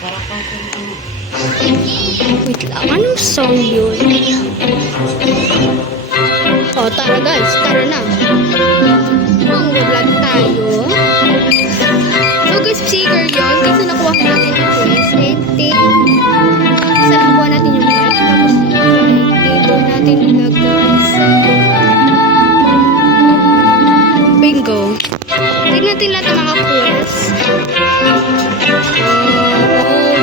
Wait lang, anong song yun? O, tara guys, tara na. Mag-vlog tayo. So guys, speaker yun. Kasi nakuha ko natin yung quest. And then, isa nakuha natin yung mic. Tapos, dito natin vlog guys. Bingo. Tignan natin lahat ng mga quest.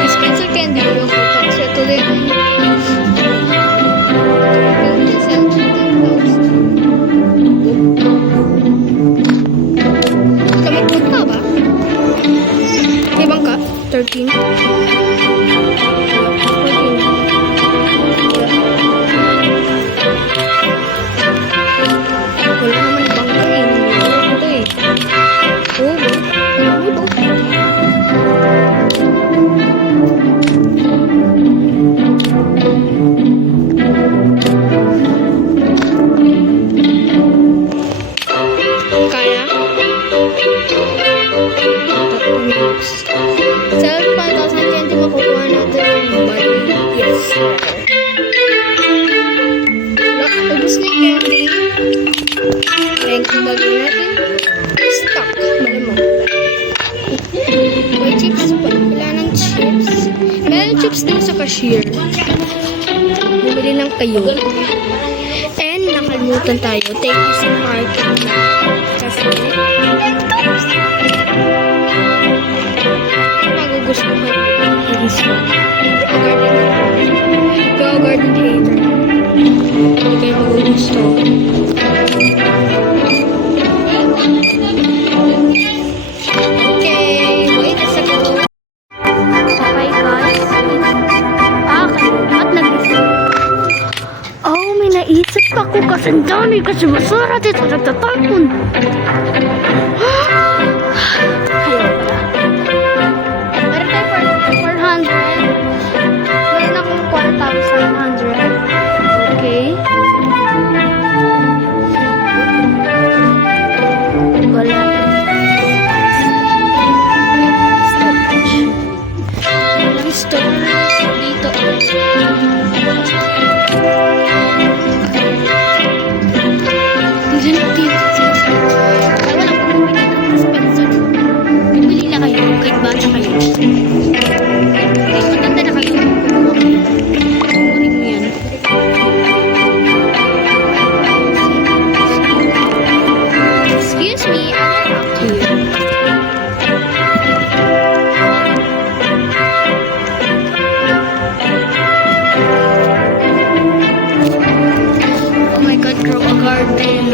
Dispenser candy yung tapos ito din. Kamit ka ba? Ibang ka? 13? 14. Wala naman ibang kain. Ito eh. Oh, kaya? Sa 1,000 candy makukuha natin yung body. Yes. Ubus na yung candy. Kaya kumagin natin. Stock. Malamang. May chips pa. Wala ng chips. Meron chips din sa cashier. Bumili lang kayo. And nakalimutan tayo. Thank you sa market. Kasi magugustuhan ko. Go garden hater. Hindi kayo magugustuhan. Naisip ako kasi dami kasi masara dito nagtatapon. Ayaw pala. Meron tayo 400. Meron akong 4,700. Okay. Wala. Walang storage dito. Bibili na kayo, kahit bata kayo. Kahit maganda na kayo. Kukunin mo yan. Excuse me, I'll talk to you. Oh my God, grow a garden.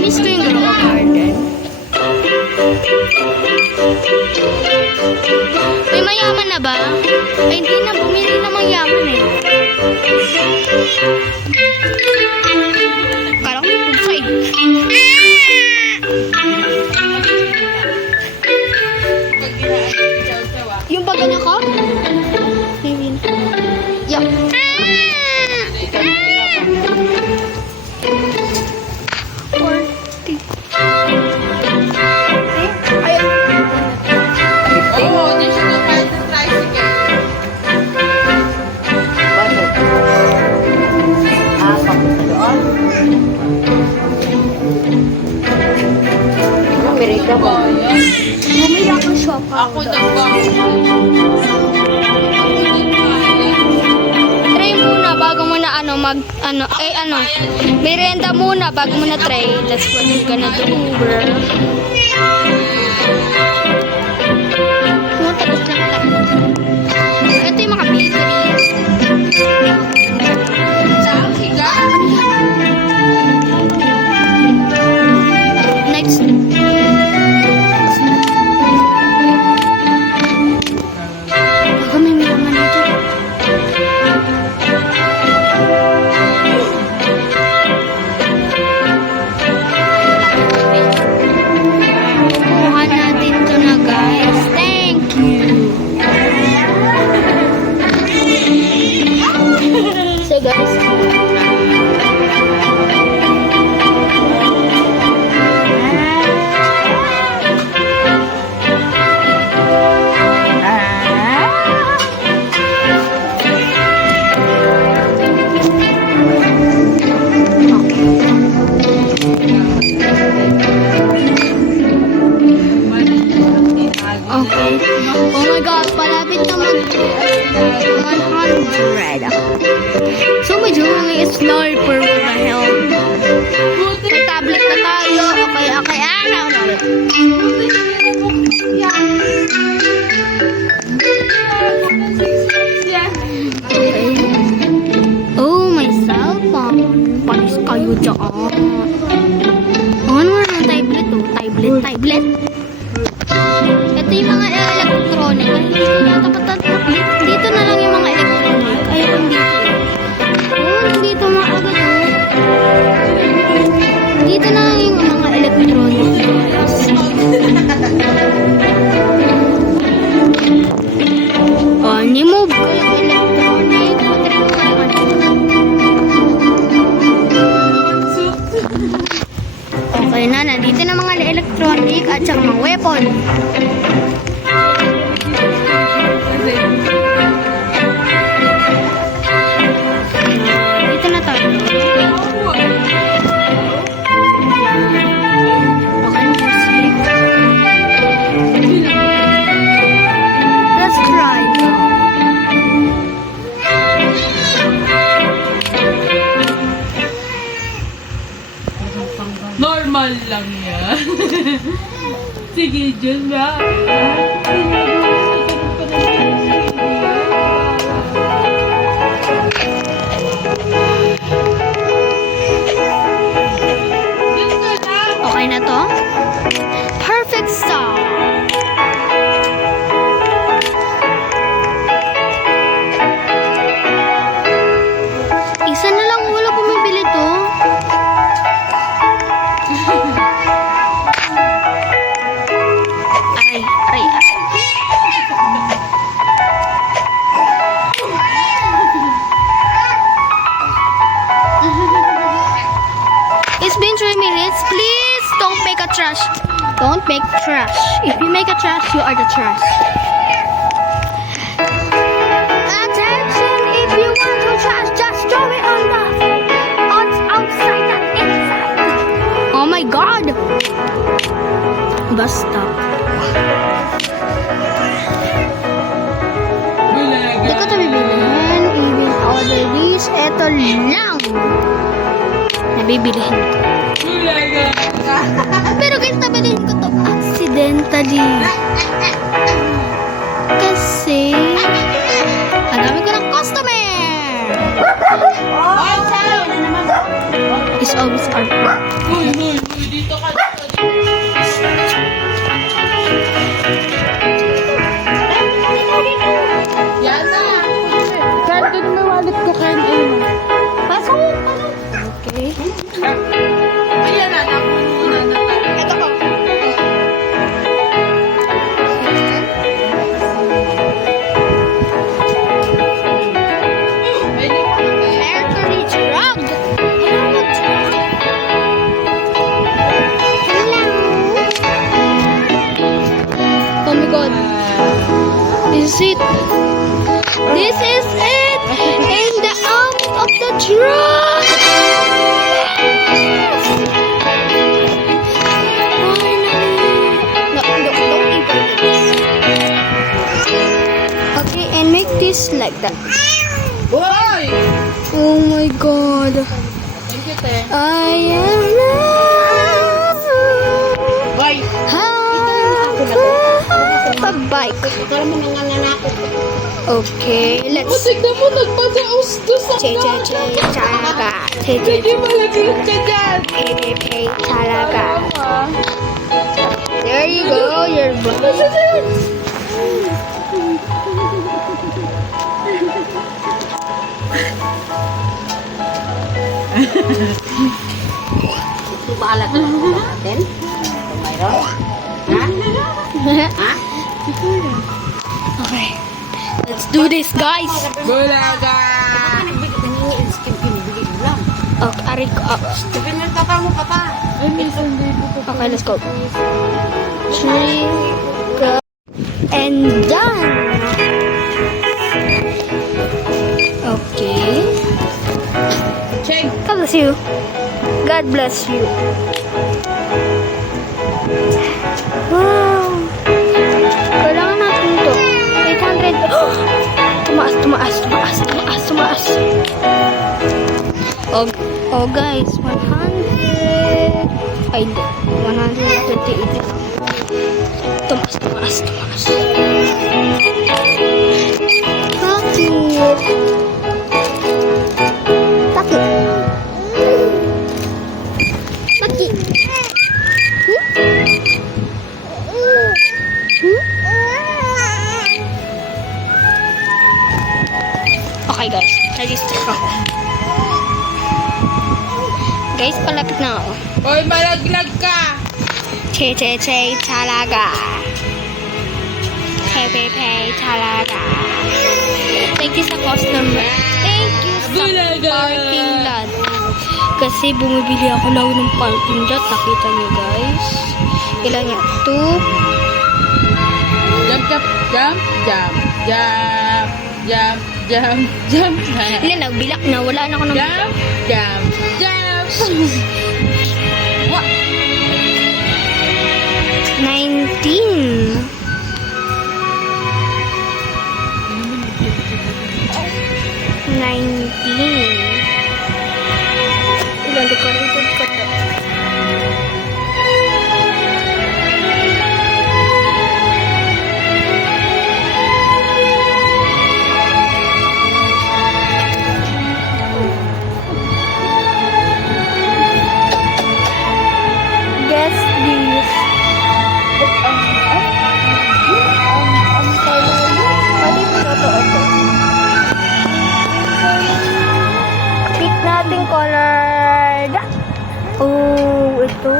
Miss ko yung grow a garden. May mayaman na ba? Ay, hindi na. Bumili na mayaman eh. Kala ko may pugsa eh. Yung baga niya ko? Maybe. Yup. Bumili akong shop. Ako try muna bago mo na merienda muna bago mo na try. That's what you're gonna do, bro. Tapos lang tayo. Ito yung mga bakery. Next. Oh my God, palapit na mag 100. So medyo may sniper, what the hell? May tablet na tayo. Okay. Okay. Oh, may cellphone. Panis kayo dyan. Ano nga ng tablet to? Tablet. Ito yung mga electronic. Dito na lang yung mga electronic. Ayun dito. Oh, dito mga agad. Dito na lang yung mga electronic. Oh, ni-move ko yung electronic. Okay na, nandito na mga electronic at saka mga weapon. Dito na tayo. Okay, music. Let's try. Normal lang yan. Sige, dyan ba? Okay na to? Perfect stop. Isa na lang, wala bumibili to. Aray. It's been 3 minutes. Please don't make a trash. Don't make trash. If you make a trash, you are the trash. Attention! If you want to trash, just throw it on outside and inside. Oh my God! Basta. Hindi ko ito bibilihin. Even order this. Ito lang. Nabibilihin ko. Pero guys, nabilihin ko to accidentally. Kasi, ang dami ko ng customer. It's always our fault. Uy, dito ka. Yan na. Cardon na wallet ko kayo. Pasok! Okay. Ayan na, napuno na tayo. Ito ko. Mercury drug. Oh my God. This is it. This is it. In the arms of the drug. Okay, and make this like that. Boy! Oh my God. Thank you, te. I am love. Boy! A bike. Okay, let's. Tignan mo, nagpadaos doon sa Talaga. Hindi malagay ka dyan. Talaga. There you go, your bike. Bahala ka lang sa atin. Mayroon? Ha? Okay, let's do this, guys. Bulaga! Okay, arik. Okay, let's go. 3, go, and done. Okay. Check! God bless you. God bless you. Wow. Kailangan natin to. Oh guys, 100. Ay, hindi. 138 lang. Tumas. Bakit? Okay guys, register ako. Guys, palapit na ako. Hoy, malaglag ka! Che, talaga. Che, talaga. Thank you sa customer. Thank you sa Bulaga. parking lot. Kasi bumibili ako lang ng parking lot. Nakita niyo guys. Ilan yan? 2. Jump. Hindi, nagbilak na. Wala na ako ng Jump. What? 19. Ilan decorated ko to? Guess this. Pwede mo na to. Pick natin colored. Oh, ito.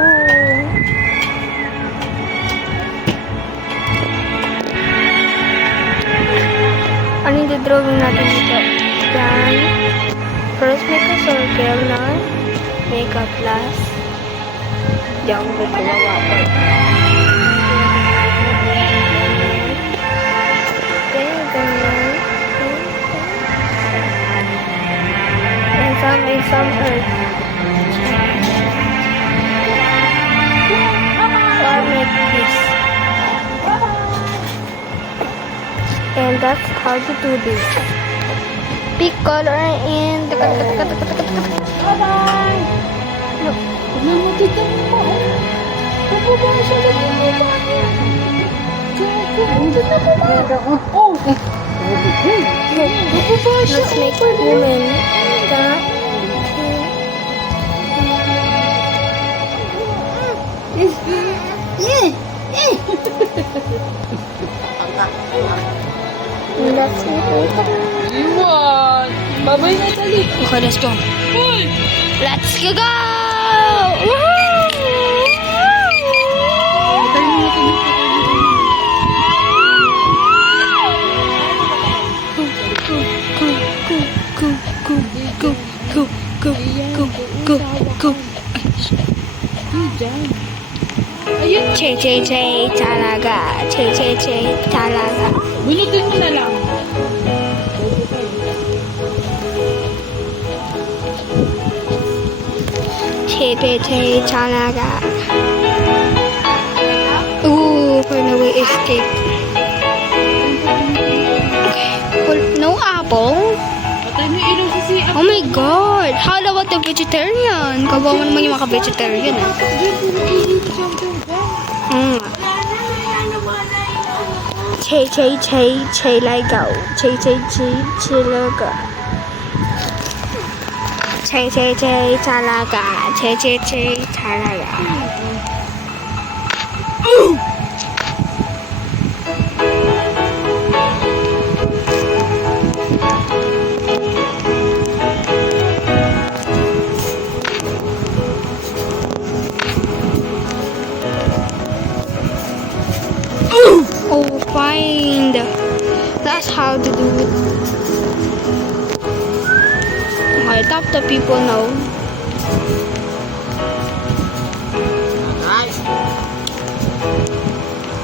Ano yung drawing natin dito? Yan. First, make a circle na make a plus. Diyan ko gumawa ko. Ganyan. And some earth. Or make this. And that's how to do this. Pick color and bye-bye. Look. Let's make women. Let's make Iwan! Babay na tali! Okay, let's go. Hoy! Let's go! Woohoo! Go. Ayun! Che, talaga. Che, talaga. Bunutin mo na lang. Che, talaga. Ooh, for no way escape. Okay. Well, no apple? Patay mo ilaw sa siya. Oh my god! How about the vegetarian? Kawawa naman yung mga vegetarian eh. Che, lagaw. Che, laga. Che, talaga. Che, talaga. Oh, find. That's how to do it. Okay, top the people know.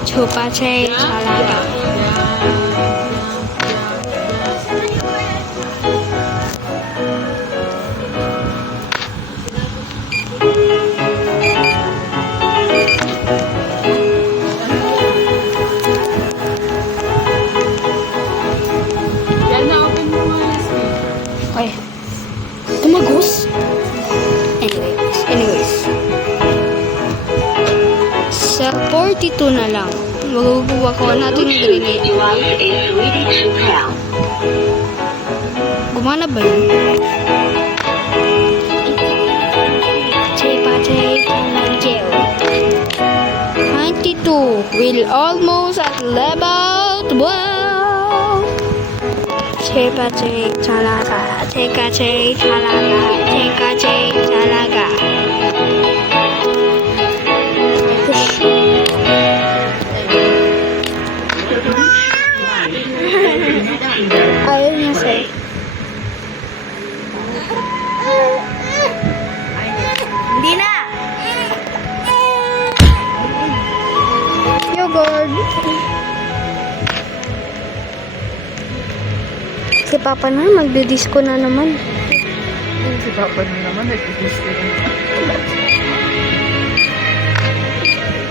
Chupa Che, talaga. Yan na, open mo nga. Okay. Tumagos. Ito na lang. Maguguwa ko natin yung grenade. Device is ready to pair. Gumana ba yun? Chepa, 92. We're almost at level 12. Chepa, talaga. Cheka, talaga. Cheka, talaga. Push. Ayaw niya sa'yo. Hindi na! Yogurt. Si Papa na, magdidisco na naman. Si Papa na naman, nag-gusto na.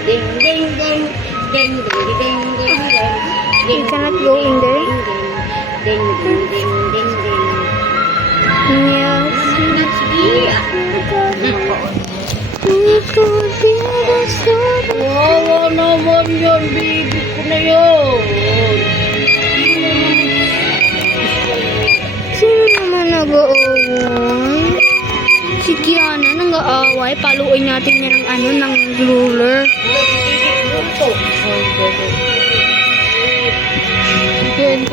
Ding, ding, ding. Ding, ding, ding, ding, ding. You cannot go in there. Ding, ding, ding, ding, ding. Yes. Sige. We could be the star. Wow, naman yun, baby ko na yun. Sino naman nag-aaway? Si Kiana nag-aaway. Paluin natin niya ng ng ruler. Ken,